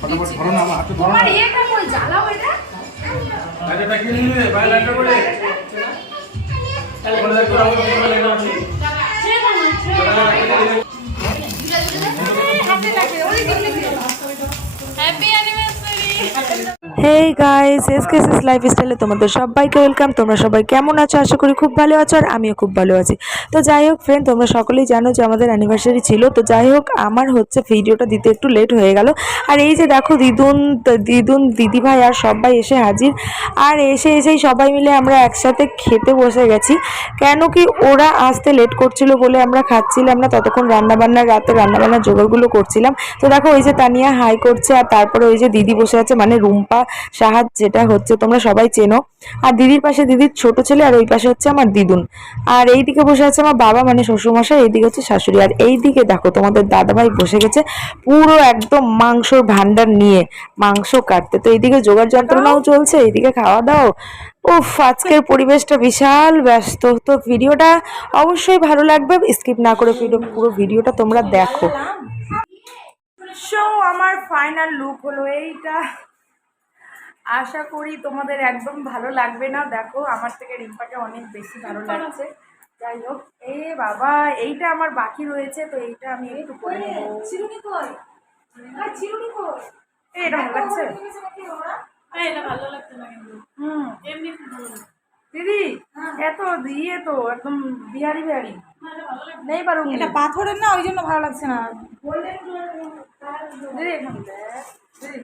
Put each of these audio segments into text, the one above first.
ফটাফট ধরো না, আমার হাতে ধরো না। তোমার এটা কই জ্বালাও এটা? এটা কি নিয়ে ভাই লাইটটা করে তাহলে বলে দাও আমি বলে লাইট আছে happy anniversary. Hey guys, SKS লাইফস্টাইলে তোমাদের সবাইকে ওয়েলকাম। তোমরা সবাই কেমন আছো? আশা করি খুব ভালো আছো, আর আমিও খুব ভালো আছি। তো যাই হোক ফ্রেন্ড, তোমরা সকলেই জানো যে আমাদের অ্যানিভার্সারি ছিল। তো যাই হোক, আমার হচ্ছে ভিডিওটা দিতে একটু লেট হয়ে গেল। আর এই যে দেখো দিদুন দিদিভাই আর সবাই এসে হাজির। আর এসেই সবাই মিলে আমরা একসাথে খেতে বসে গেছি। কেন কি ওরা আসতে লেট করছিল বলে আমরা খাচ্ছিলাম না, ততক্ষণ রাতে রান্নাবান্নার জোগাড়গুলো করছিলাম। তো দেখো ওই যে তানিয়া হাই করছে, আর তারপরে ওই যে দিদি বসে আছে, মানে রুম্পা সাহাদ যেটা হচ্ছে তোমরা সবাই চেনো। আর দিদির পাশে দিদির ছোট ছেলে, আর ওই পাশে হচ্ছে আমার দিদুন। আর এইদিকে বসে আছে আমার বাবা, মানে শ্বশুরমশাই। এইদিকে হচ্ছে শাশুড়ি। আর এইদিকে দেখো তোমাদের দাদাভাই বসে গেছে পুরো একদম মাংসর ভান্ডার নিয়ে মাংস কাটতে। তো এইদিকে জোগাড় যন্ত্রণাও চলছে, এইদিকে খাওয়া দাওয়া। উফ, আজকের পরিবেশটা বিশাল ব্যস্ত। তো ভিডিওটা অবশ্যই ভালো লাগবে, স্কিপ না করে পুরো ভিডিওটা তোমরা দেখো। সো আমার ফাইনাল লুক হলো এইটা। আশা করি তোমাদের একদম ভালো লাগবে না। দেখো আমার থেকে রিম্পাকে অনেক বেশি ভালো লাগছে। যাই হোক, এ বাবা, এইটা আমার বাকি রয়েছে, তো এইটা আমি একটু করে নেবো। এটা ভালো লাগছে? এটা ভালো লাগছে না কিন্তু। এমনি ভালো লাগছে। দিদি এত দিয়ে তো একদম বিহারি নেই পারো। এটা পাথরের না, ওই জন্য ভালো লাগছে না। দিদি এখন দেখ, দিদি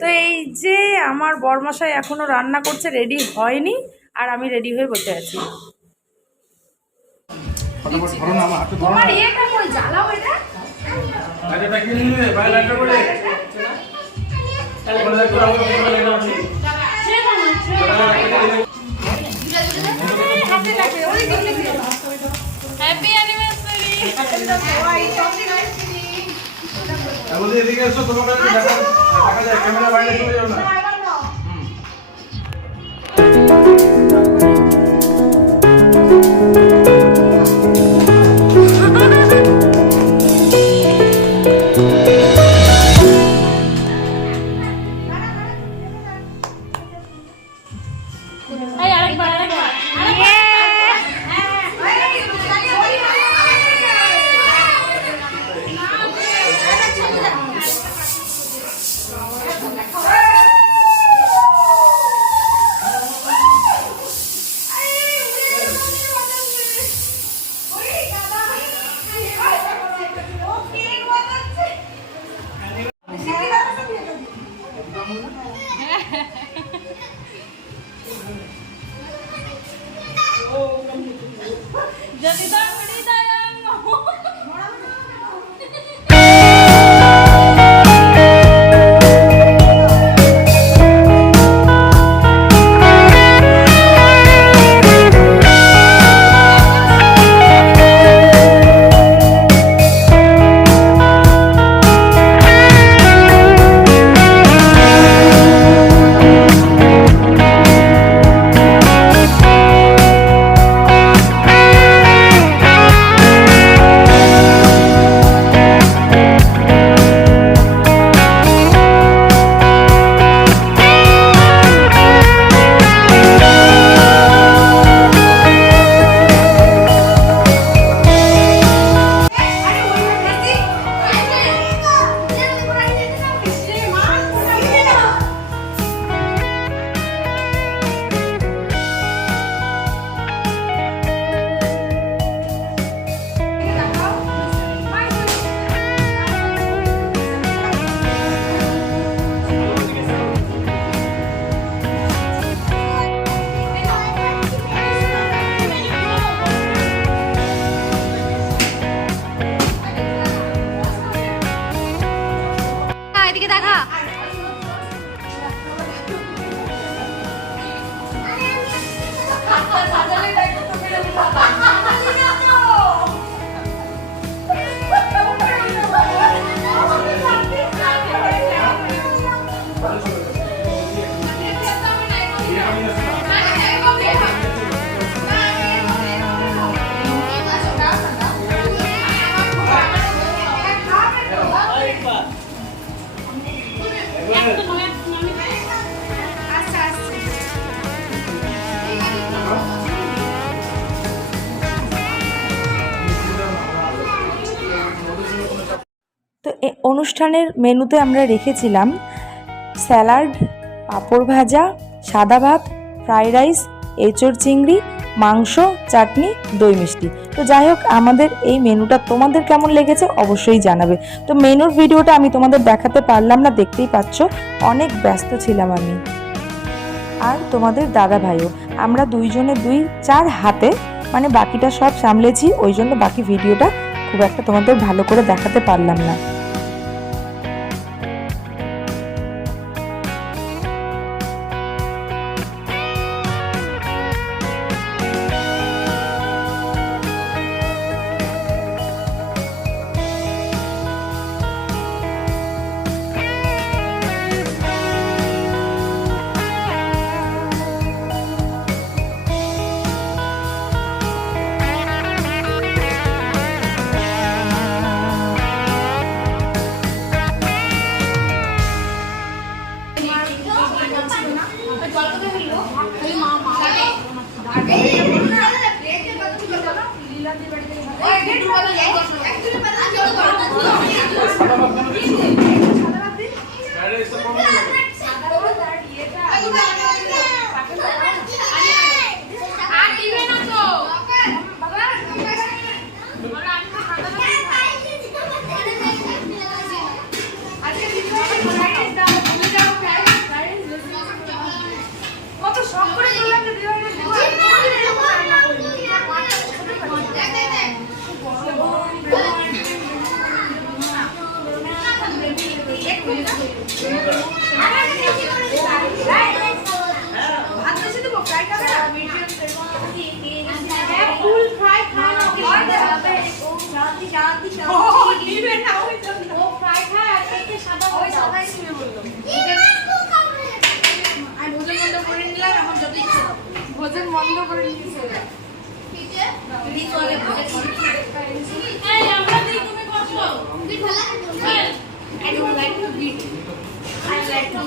তো এই যে আমার বরমশাই এখনো রান্না করছে, রেডি হয়নি, আর আমি রেডি হয়ে বসে আছি। ফটাফট ধরো না, আমার হাতে ধরো তোমার না। এটা কই জ্বালাও এটা? এটা কি নিয়ে ভাই লাইটটা করে তাহলে বলে দাও আমি বলে লাইট আছে হ্যাপি অ্যানিভার্সারি। বলছি এদিকে এসো, তোমাকে দেখা যায়, ক্যামেরা বাইরে চলে যাও না। এই আরেকবার আরেকবার। যদি দাঁড়ি দাঁড়ানো এদিকে দেখা। এই অনুষ্ঠানের মেনুতে আমরা রেখেছিলাম স্যালাড, পাঁপড় ভাজা, সাদা ভাত, ফ্রাইড রাইস, এঁচোড় চিংড়ি, মাংস, চাটনি, দই মিষ্টি। তো যাই হোক, আমাদের এই মেনুটা তোমাদের কেমন লেগেছে অবশ্যই জানাবে। তো মেনুর ভিডিওটা আমি তোমাদের দেখাতে পারলাম না, দেখতেই পাচ্ছ অনেক ব্যস্ত ছিলাম আমি আর তোমাদের দাদা ভাইও। আমরা দুইজনে 2-4 হাতে মানে বাকিটা সব সামলেছি, ওই জন্য বাকি ভিডিওটা খুব একটা তোমাদের ভালো করে দেখাতে পারলাম না। ভোজন বন্ধ করে নিয়েছে। আমরা দিই, তুমি করছো। I don't like to beat. I like to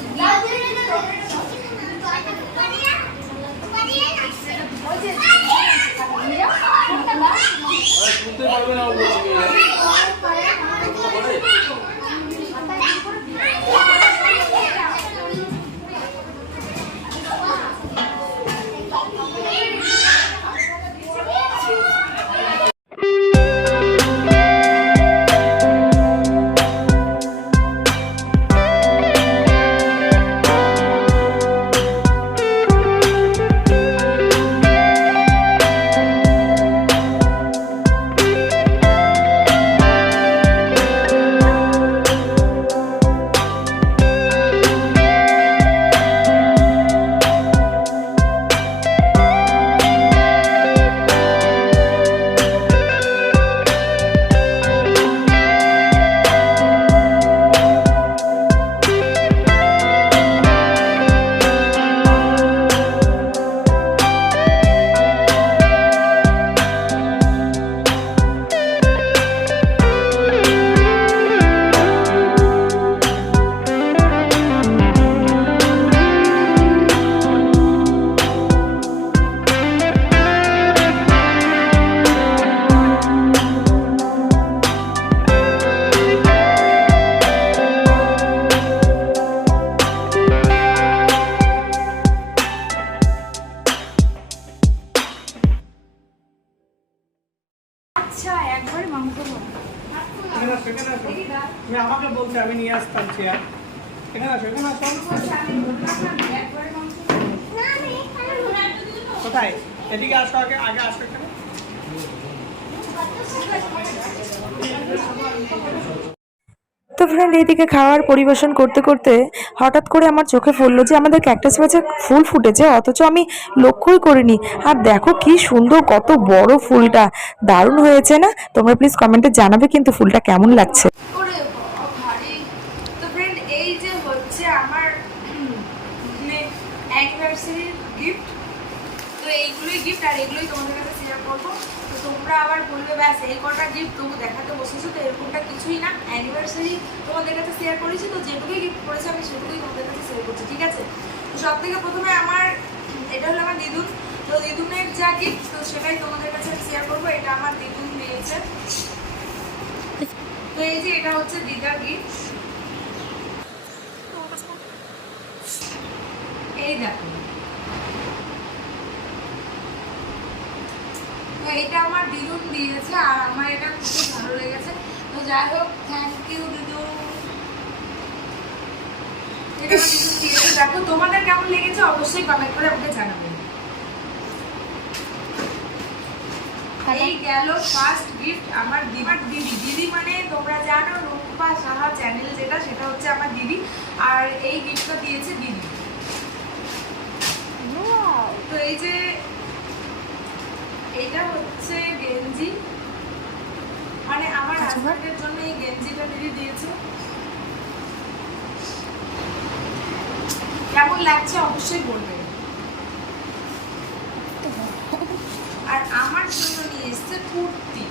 আমাকে বলছে আমি নিয়ে আসতাম চেয়ার। এখানে আসো, এখানে আসো। কোথায়? এদিকে আসো, আগে আগে আসো এখানে। তো ফ্রেন্ড, এইদিকে খাওয়ার পরিবেশন করতে করতে হঠাৎ করে আমার চোখে পড়লো যে আমাদের ক্যাকটাস গাছে ফুল ফুটেছে, অথচ আমি লক্ষ্যই করিনি। আর দেখো কি সুন্দর, কত বড় ফুলটা, দারুণ হয়েছে না? তোমরা প্লিজ কমেন্টে জানাবে কিন্তু ফুলটা কেমন লাগছে। তো ফ্রেন্ড, এই যে হচ্ছে আমার অ্যানিভার্সারির গিফট। তো এইগুলোই গিফট, আর এগুলোই তোমাদের কাছে শেয়ার করবো। তো তোমরা আবার বলবে ব্যাস এই কটা গিফট তবু দেখাতে বসেছো, তো এরকমটা কিছুই না। অ্যানিভার্সারি তোমাদের কাছে শেয়ার করেছি, তো যেটুকুই গিফট করেছি আমি সেটুকুই তোমাদের কাছে শেয়ার করছি, ঠিক আছে? তো সব থেকে প্রথমে আমার এটা হলো আমার দিদুন। তো দিদুনের যা গিফট তো সেটাই তোমাদের কাছে শেয়ার করবো। এটা আমার দিদুন দিয়েছে। তো এই যে এটা হচ্ছে দিদার গিফট, এই দেখো। তো এটা আমার দিদুন দিয়েছে আর আমার এটা খুব ভালো লেগেছে। তো যাই হোক, থ্যাংক ইউ দিদুন। এটা আমার দিদুন দিয়েছে। দেখো তোমাদের কেমন লেগেছে অবশ্যই কমেন্ট করে আমাকে জানাবেন। এই গেল ফার্স্ট গিফট আমার দিদি। দিদি মানে তোমরা জানো রূপা সাহা চ্যানেল যেটা, সেটা হচ্ছে আমার দিদি। আর এই গিফটটা দিয়েছে দিদি। তো এই যে এটা হচ্ছে গেঞ্জি, মানে আমার হাজবেন্ডের জন্য এই গেঞ্জিটা দিদি দিয়েছে। কেমন লাগছে অবশ্যই বলবেন। আর আমার জন্য নিয়ে এসছে কুর্তি।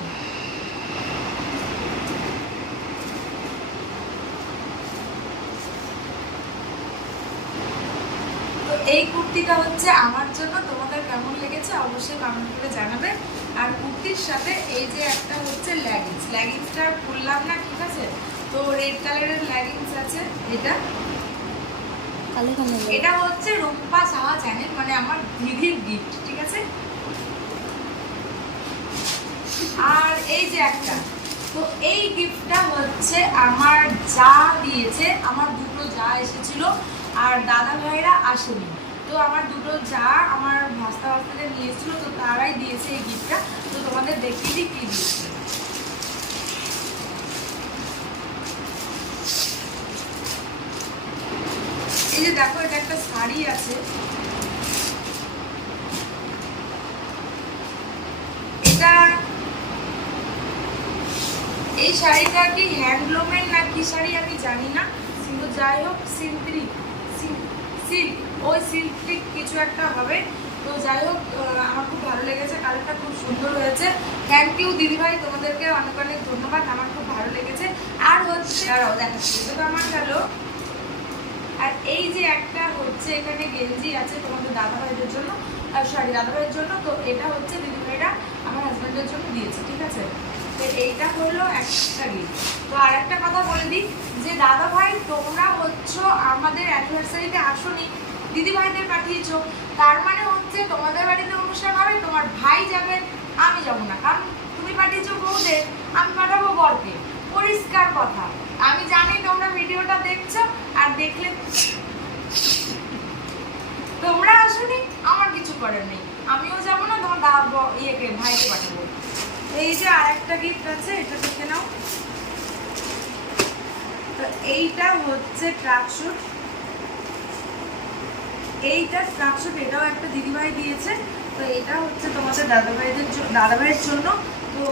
তো এই কুর্তিটা হচ্ছে আমার জন্য। তোমাদের কেমন লেগেছে অবশ্যই কমেন্ট করে জানাবে। আর কুর্তির সাথে এই যে একটা হচ্ছে লেগিংসটা খুললাম না, ঠিক আছে? তো রেড কালারের লেগিংস আছে। এটা হচ্ছে রূপা সাহা চ্যানেল, মানে আমার দিদির গিফট, ঠিক আছে? আর এই যে একটা, তো এই গিফটটা হচ্ছে আমার যা দিয়েছে। আমার দুটো যা এসেছিল আর দাদা ভাইরা আসেনি। তো আমার দুটো যা আমার ভাস্তা ভাস্তাকে নিয়ে এসেছিল, তো তারাই দিয়েছে এই গিফটটা। তো তোমাদের দেখিয়ে দিই কি দিয়েছে। এই যে দেখো, এটা একটা শাড়ি আছে। এটা এই শাড়িটা কি হ্যান্ডলুমের না কি শাড়ি আমি জানি না, কিন্তু যাই হোক সিল্ক, ওই সিল্ক কিছু একটা হবে। তো যাই হোক, আমার খুব ভালো লেগেছে, কালারটা খুব সুন্দর হয়েছে। থ্যাংক ইউ দিদিভাই, তোমাদেরকে অনেক অনেক ধন্যবাদ। আমার খুব ভালো লেগেছে। আর হচ্ছে দেখাচ্ছি, এটা তো আমার গেল। আর এই যে একটা হচ্ছে এখানে গেঞ্জি আছে তোমাদের দাদা ভাইদের জন্য, সরি দাদা ভাইয়ের জন্য। তো এটা হচ্ছে দিদিভাইরা আমার হাজব্যান্ডের জন্য দিয়েছে, ঠিক আছে? তো এইটা হলো একটা গিফট। তো আর একটা কথা বলে দিই যে দাদা ভাই তোমরা হচ্ছে আমাদের অ্যানিভার্সারিতে আসোনি, দিদি ভাইদের পাঠিয়েছো। তার মানে হচ্ছে তোমাদের বাড়িতে অনুষ্ঠান হবে, তোমার ভাই যাবে, আমি যাবো না। কারণ তুমি পাঠিয়েছো বউদের, আমি পাঠাবো বরকে। পরিষ্কার কথা। আমি জানি তোমরা ভিডিওটা দেখছো, আর দেখলে তোমরা আসোনি, আমার কিছু করার নেই। আমিও যাবো না, তোমার ভাইকে পাঠাবো। এই যে আর একটা গিফট আছে, এটা দেখে নাও। তো এইটা হচ্ছে ট্রাকস্যুট। এটাও একটা দিদিভাই দিয়েছে। তো এটা হচ্ছে তোমাদের দাদাভাইয়ের জন্য। তো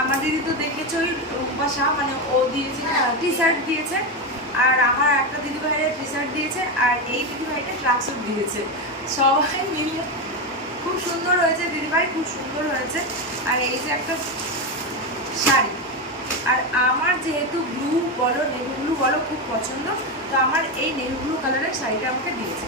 আমার দিদি তো দেখেছোই, রূপা শাহ, মানে ও দিয়েছে টি শার্ট দিয়েছে। আর আমার একটা দিদিভাইয়ের টি শার্ট দিয়েছে, আর এই দিদিভাইটা ট্রাকস্যুট দিয়েছে। সবাই মিলে খুব সুন্দর হয়েছে দিদিভাই, খুব সুন্দর হয়েছে। আর এই যে একটা শাড়ি, আর আমার যেহেতু ব্লু বলো নেভি ব্লু বলো খুব পছন্দ, তো আমার এই নেভি ব্লু কালারের শাড়িটা আমাকে দিয়েছে।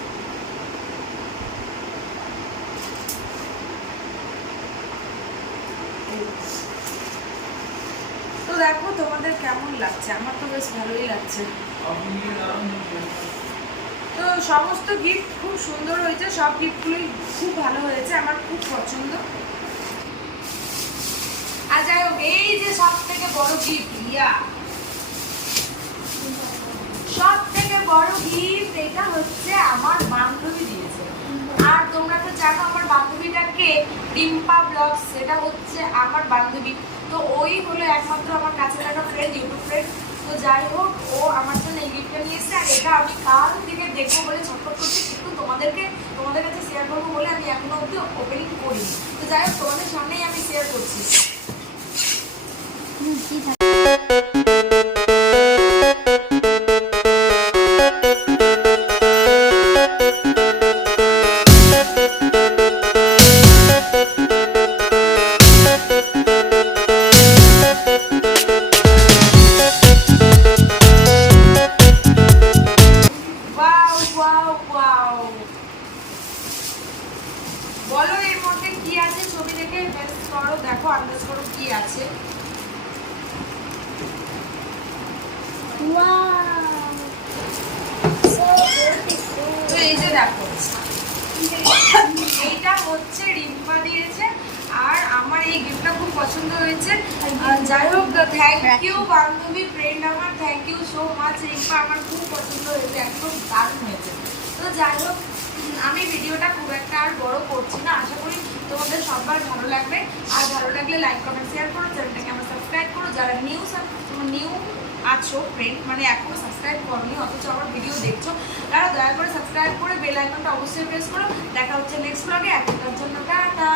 তো দেখো তোমাদের কেমন লাগছে, আমার তো বেশ ভালোই লাগছে। তো সমস্ত গিফট খুব সুন্দর হয়েছে, সব গিফটগুলোই খুব ভালো হয়েছে, আমার খুব পছন্দ। আর যাই হোক, এই যে সব থেকে বড় গিফট, সব থেকে বড় গিফট এটা হচ্ছে আমার বান্ধবী দিয়েছে। আর তোমরা তো জানো আমার বান্ধবীটাকে, ডিম্পা ব্লগস, সেটা হচ্ছে আমার বান্ধবী। তো ওই হলো একমাত্র আমার কাছে থাকা ফ্রেন্ড, ইউটিউব ফ্রেন্ড। তো যাই হোক, ও আমার জন্য এই গিফটটা নিয়ে এসেছে। আর এটা আমি কাল থেকে দেখবো বলে ছটফট করছি, কিন্তু তোমাদের কাছে শেয়ার করবো বলে আমি এখনো অব্দি ওপেনিং করিনি। তো যাই হোক, তোমাদের সামনেই আমি শেয়ার করছি। বলো এর মধ্যে কি আছে, ছবি দেখে করো, দেখো আন্দাজ করো কি আছে। Wow. So beautiful. তো এই যে দেখো, এইটা হচ্ছে রিম্পা দিয়েছে, আর আমার এই গিফটটা খুব পছন্দ হয়েছে। যাই হোক, থ্যাংক ইউ বান্ধবী, ফ্রেন্ড আমার, thank you so much Rimpa, আমার খুব পছন্দ হয়েছে, একদম দারুণ হয়েছে। তো যাই হোক, আমি ভিডিওটা খুব একটা আর বড় করছি না, আশা করি তোমাদের সবার ভালো লাগবে। আর ভালো লাগলে লাইক কমেন্ট শেয়ার করো, চ্যানেলটাকে আমার সাবস্ক্রাইব করো। যারা নিউ আছো ফ্রেন্ড, মানে এখনো সাবস্ক্রাইব করোনি অথচ আমার ভিডিও দেখছো, তারা দয়া করে সাবস্ক্রাইব করে বেল আইকনটা অবশ্যই প্রেস করো। দেখা হচ্ছে নেক্সট ব্লগে, এখনকার জন্য টাটা।